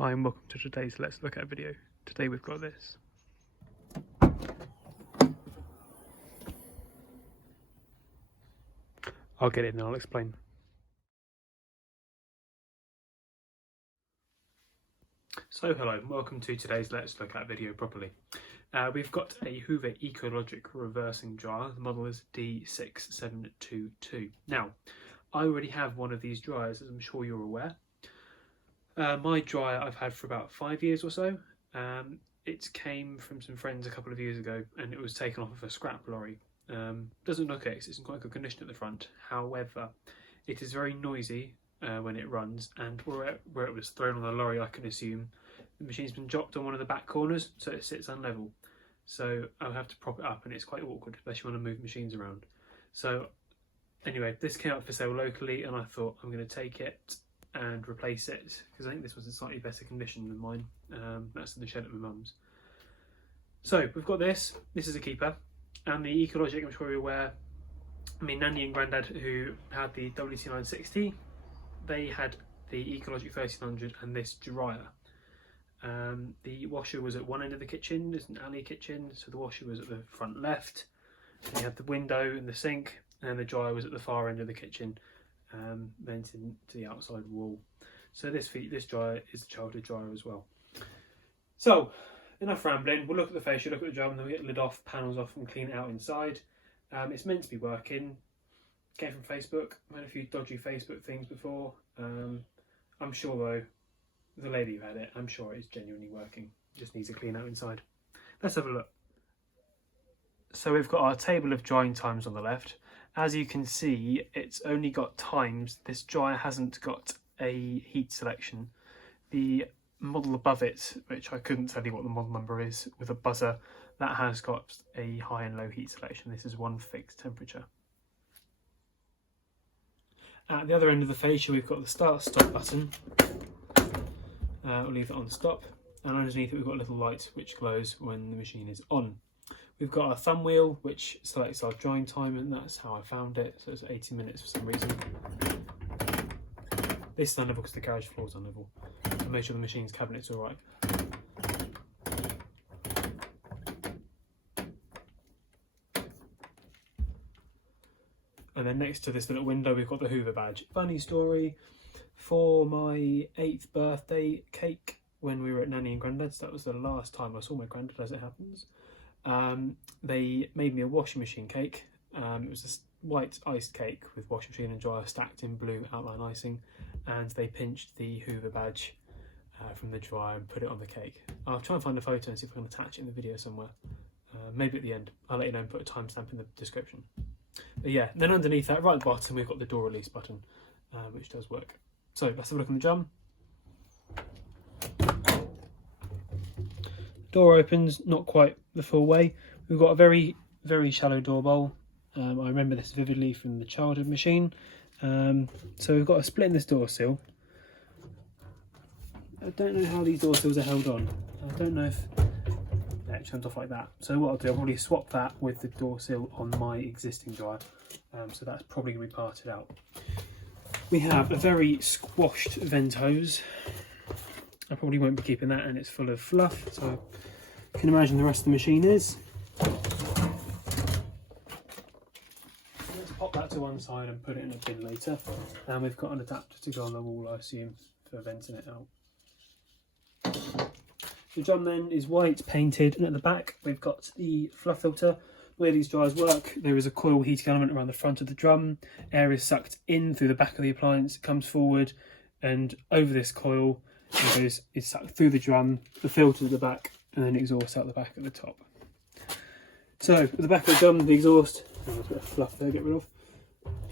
Hi and welcome to today's Let's Look At video. Today we've got this. I'll get it and I'll explain. So hello and welcome to today's Let's Look At video properly. We've got a Hoover Ecologic reversing dryer. The model is D6722. Now, I already have one of these dryers, as I'm sure you're aware. My dryer I've had for about 5 years or so. It came from some friends a couple of years ago and it was taken off of a scrap lorry. Doesn't look it, it's in quite good condition at the front. However, it is very noisy when it runs, and where it was thrown on the lorry, I can assume the machine's been dropped on one of the back corners, so it sits unlevel. So I'll have to prop it up and it's quite awkward, especially when I move machines around. So anyway, this came up for sale locally and I thought I'm going to take it and replace it, because I think this was in slightly better condition than mine. That's in the shed at my mum's. So we've got this is a keeper, and the Ecologic, I'm sure you're aware, I mean Nanny and Grandad who had the WC960, they had the Ecologic 1300 and this dryer. The washer was at one end of the kitchen, there's an alley kitchen, so the washer was at the front left, and you had the window and the sink, and the dryer was at the far end of the kitchen, vented to the outside wall. So this dryer is the childhood dryer as well. So enough rambling, we'll look at the fascia, look at the drum, then we get the lid off, panels off and clean it out inside. It's meant to be working. Came from Facebook. I've had a few dodgy Facebook things before. I'm sure though, the lady who had it, I'm sure it's genuinely working. Just needs to clean out inside. Let's have a look. So we've got our table of drying times on the left. As you can see, it's only got times. This dryer hasn't got a heat selection. The model above it, which I couldn't tell you what the model number is, with a buzzer, that has got a high and low heat selection. This is one fixed temperature. At the other end of the fascia, we've got the start-stop button. We'll leave that on stop, and underneath it we've got a little light which glows when the machine is on. We've got our thumb wheel which selects our drying time, and that's how I found it, so it's 80 minutes for some reason. This is unlevel because the garage floor is unlevel. So make sure the machine's cabinet's alright. And then next to this little window we've got the Hoover badge. Funny story, for my 8th birthday cake when we were at Nanny and Grandad's, that was the last time I saw my granddad as it happens, they made me a washing machine cake. It was a white iced cake with washing machine and dryer stacked in blue outline icing, and they pinched the Hoover badge from the dryer and put it on the cake. I'll try and find a photo and see if I can attach it in the video somewhere. Maybe at the end. I'll let you know and put a timestamp in the description. But yeah, then underneath that, right at the bottom, we've got the door release button, which does work. So let's have a look on the drum. Door opens not quite the full way. We've got a very, very shallow door bowl. I remember this vividly from the childhood machine. So we've got a split in this door sill. I don't know how these door sills are held on. I don't know if it turns off like that. So what I'll do, I'll probably swap that with the door sill on my existing dryer. So that's probably going to be parted out. We have a very squashed vent hose. I probably won't be keeping that, and it's full of fluff, so I can imagine the rest of the machine is. Let's pop that to one side and put it in a bin later. And we've got an adapter to go on the wall, I assume, for venting it out. The drum then is white painted, and at the back we've got the fluff filter. The way these dryers work, there is a coil heating element around the front of the drum. Air is sucked in through the back of the appliance, comes forward and over this coil, and is sucked through the drum, the filter at the back, and then exhaust out the back at the top. So at the back of the drum, the exhaust, there's a bit of fluff there, get rid of.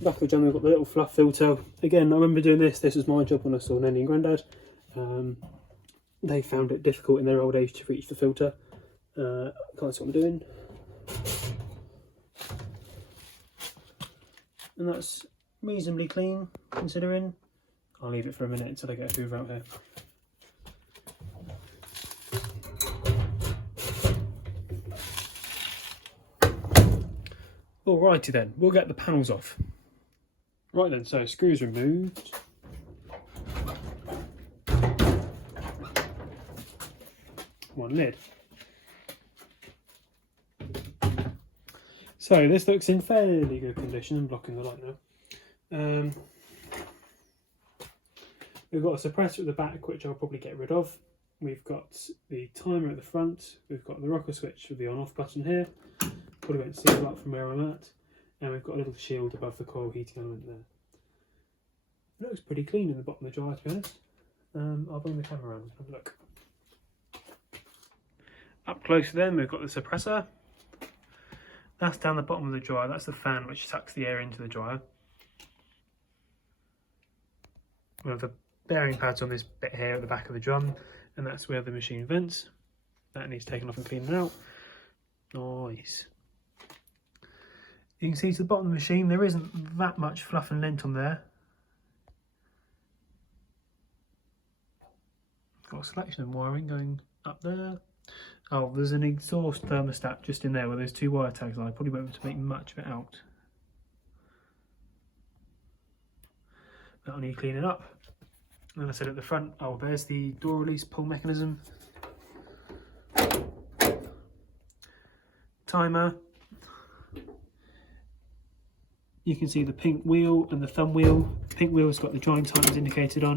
Back of the drum, we've got the little fluff filter. Again, I remember doing this was my job when I saw Nanny and Grandad. They found it difficult in their old age to reach the filter. Can't see what I'm doing. And that's reasonably clean, considering. I'll leave it for a minute until I get a Hoover out here. Alrighty then, we'll get the panels off. Right then, so screws removed. one lid. So this looks in fairly good condition. I'm blocking the light now. We've got a suppressor at the back, which I'll probably get rid of. We've got the timer at the front. We've got the rocker switch with the on-off button here. Probably won't see a lot from where I'm at. And we've got a little shield above the coil heating element there. It looks pretty clean in the bottom of the dryer, to be honest. I'll bring the camera around and have a look. Up close then, we've got the suppressor. That's down the bottom of the dryer. That's the fan which sucks the air into the dryer. We have the bearing pads on this bit here at the back of the drum, and that's where the machine vents. That needs taken off and cleaned out. Nice. You can see to the bottom of the machine there isn't that much fluff and lint on there. Got a selection of wiring going up there. Oh, there's an exhaust thermostat just in there where there's two wire tags on. I probably won't be able to make much of it out. That'll need cleaning up. And then I said at the front, oh, there's the door release pull mechanism. Timer. You can see the pink wheel and the thumb wheel. The pink wheel has got the drying times indicated on.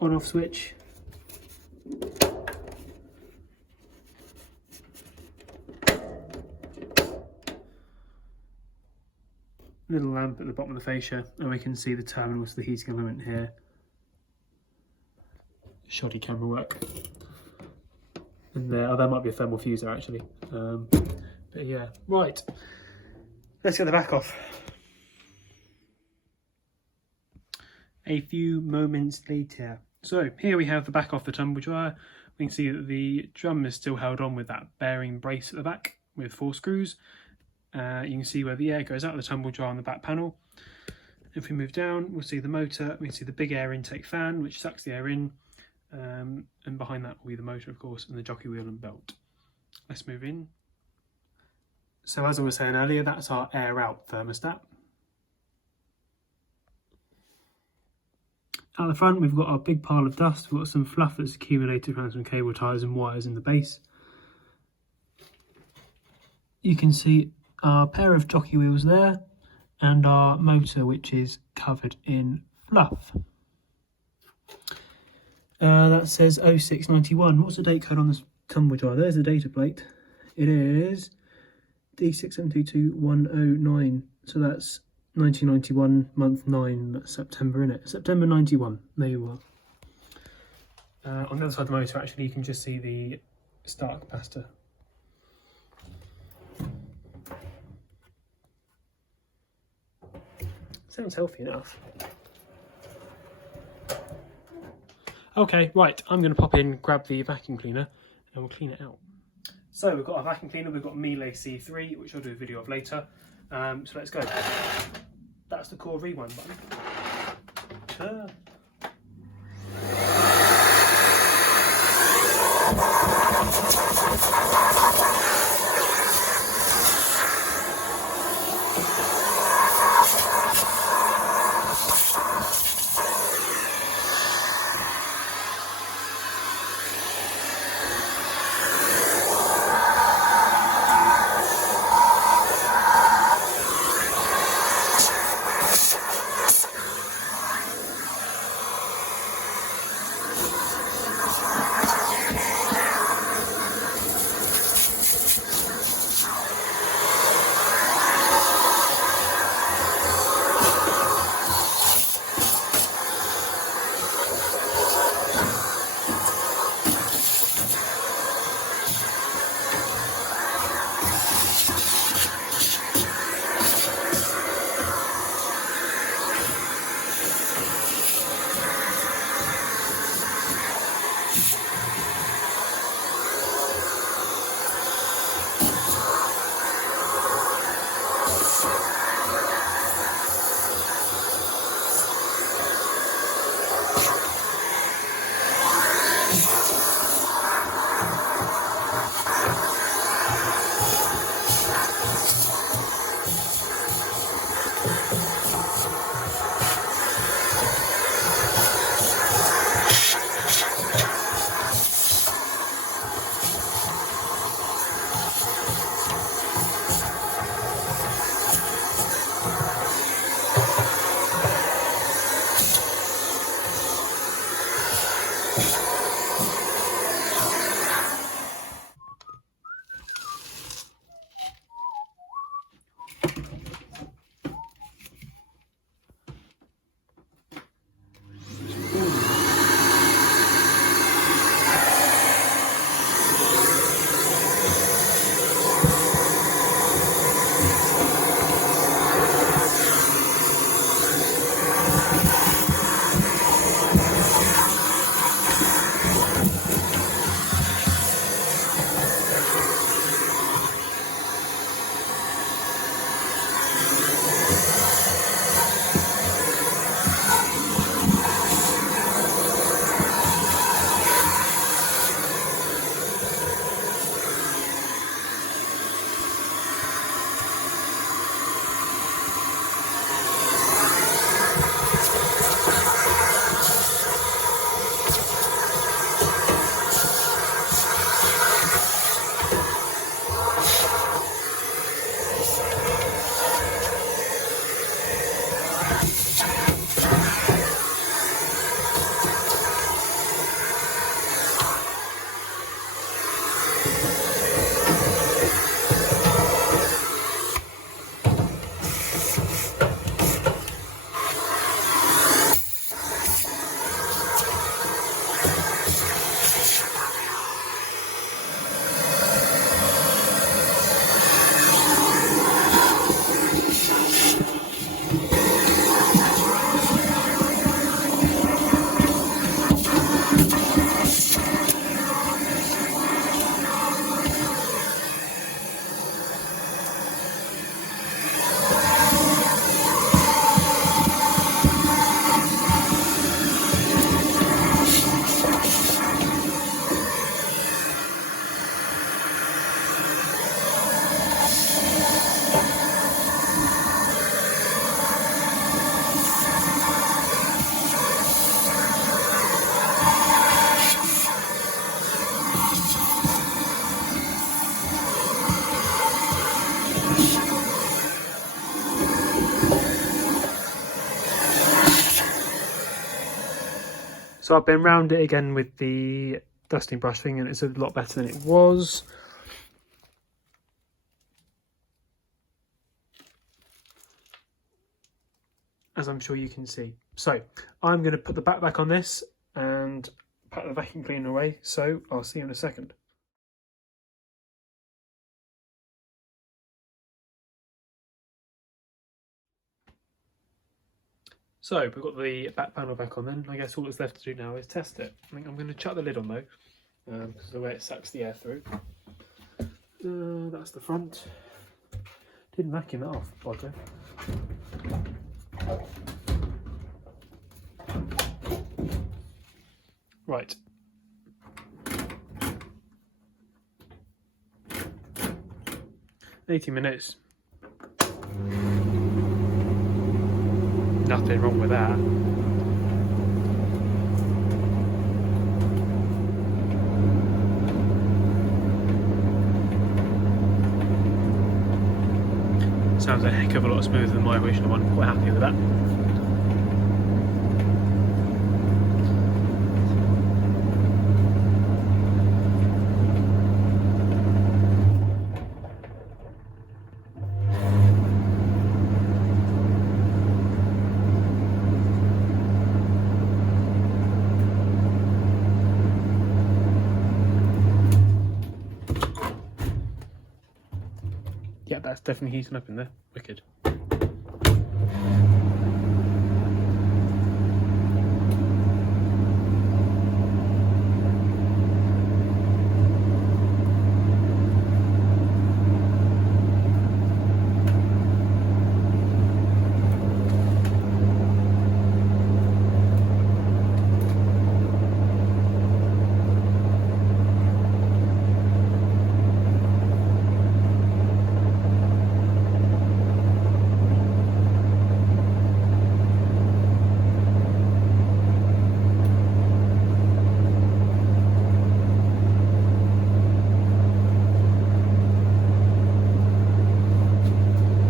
On-off switch. Little lamp at the bottom of the fascia, and we can see the terminals for the heating element here. Shoddy camera work. And there, oh, that might be a thermal fuser actually. But yeah, right. Let's get the back off. A few moments later. So here we have the back off the tumble dryer. We can see that the drum is still held on with that bearing brace at the back with 4 screws. You can see where the air goes out of the tumble dryer on the back panel. If we move down, we'll see the motor. We can see the big air intake fan, which sucks the air in. And behind that will be the motor, of course, and the jockey wheel and belt. Let's move in. So as I was saying earlier, that's our air out thermostat. At the front, we've got our big pile of dust. We've got some fluff that's accumulated around some cable ties and wires in the base. You can see our pair of jockey wheels there and our motor, which is covered in fluff. That says 0691. What's the date code on this tumble dryer? There's the data plate. It is D6722 so that's 1991, month 9, that's September, innit? September 91, there you are. On the other side of the motor, actually, you can just see the start capacitor. Sounds healthy enough. Okay, right, I'm going to pop in, grab the vacuum cleaner, and we'll clean it out. So we've got our vacuum cleaner, we've got Miele C3, which I'll do a video of later. So let's go. That's the core rewind button. Turn. So I've been round it again with the dusting brush thing, and it's a lot better than it was. As I'm sure you can see. So I'm going to put the back on this and put the vacuum cleaner away. So I'll see you in a second. So we've got the back panel back on then. I guess all that's left to do now is test it. I think I'm going to chuck the lid on though, because of the way it sucks the air through. That's the front. Didn't vacuum it off, oddly. Right. $80 minutes. Nothing wrong with that. Sounds a heck of a lot smoother than my original one. Quite happy with that. Yeah, that's definitely heating up in there. Wicked.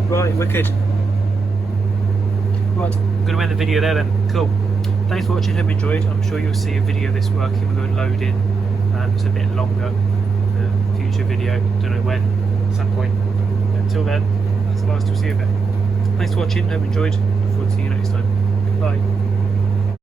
Right, wicked. Right, I'm going to end the video there then. Cool. Thanks for watching, hope you enjoyed. I'm sure you'll see a video of this working with unloading. It's a bit longer. Future video, don't know when, at some point. Until then, that's the last we'll see you a bit. Thanks for watching, hope you enjoyed. Look forward to seeing you next time. Bye.